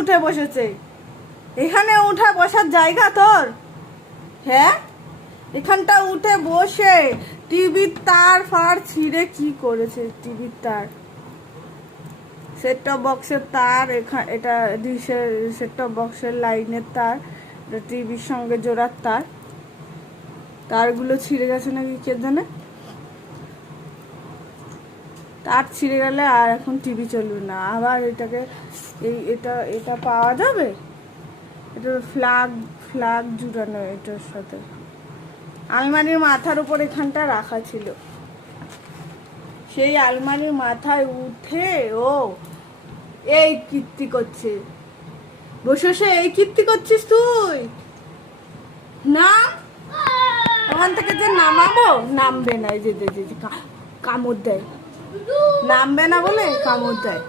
উঠে বসেছে। এখানে উঠে বসার জায়গা তোর? হ্যাঁ, এখানটা উঠে বসে টিভির তার ফার ছিঁড়ে কি করেছে। টিভির তার, সেট টপ বক্সের তার, এটা ডিশের সেট টপ বক্সের লাইনের তার, এটা টিভির সঙ্গে জোড়ার তার। তারগুলো ছিঁড়ে গেছে নাকি কে জানে। তার ছিঁড়ে গেলে আর এখন টিভি চলবে না। আবার এটাকে এটা পাওয়া যাবে। এটা ফ্ল্যাগ জুড়ানো এটার সাথে। আলমারির মাথার উপর এখানটা রাখা ছিল। সেই আলমারির মাথায় উঠে ও এই কীর্তি করছে। বসে বসে এই কীর্তি করছিস তুই? না, ওখান থেকে যে নামাবো, নামবে না। এই যে কামড় দেয়, নামবে না বলে কামড় দেয়।